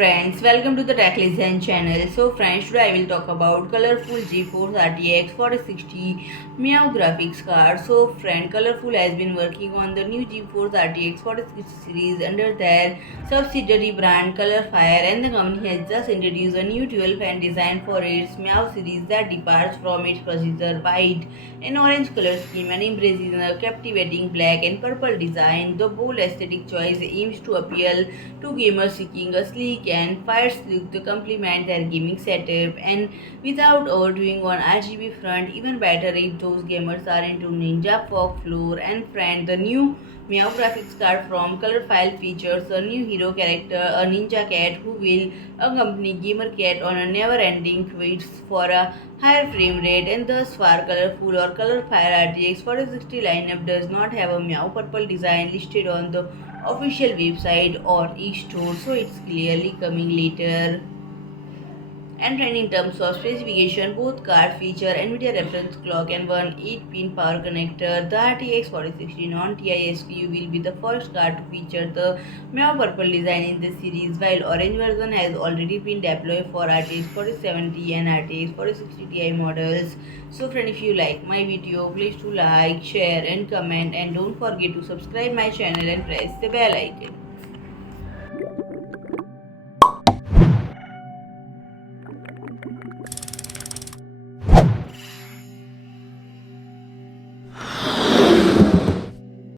friends, welcome to the Tech Listen channel. So friends, today I will talk about Colorful GeForce RTX 4060 Meow graphics card. So friend, Colorful has been working on the new GeForce RTX 4060 series under their subsidiary brand Colorfire, and the company has just introduced a new dual fan design for its Meow series that departs from its processor white and orange color scheme and embraces a captivating black and purple design. The bold aesthetic choice aims to appeal to gamers seeking a sleek and fierce look to complement their gaming setup, and without overdoing on RGB front. Even better if those gamers are into Ninja Fog Floor and Friend. The new Meow graphics card from Colorfile features a new hero character, a ninja cat who will accompany gamer cat on a never-ending quest for a higher frame rate, and thus far Colorful or Colorfire RTX 4060 lineup does not have a Meow purple design listed on the official website or e-store, so it's clearly coming later. And in terms of specification, both cards feature NVIDIA reference clock and one 8-pin power connector. The RTX 4060 non-TI SKU will be the first card to feature the Meow purple design in the series, while orange version has already been deployed for RTX 4070 and RTX 4060 Ti models. So friend, if you like my video, please do like, share and comment, and don't forget to subscribe my channel and press the bell icon.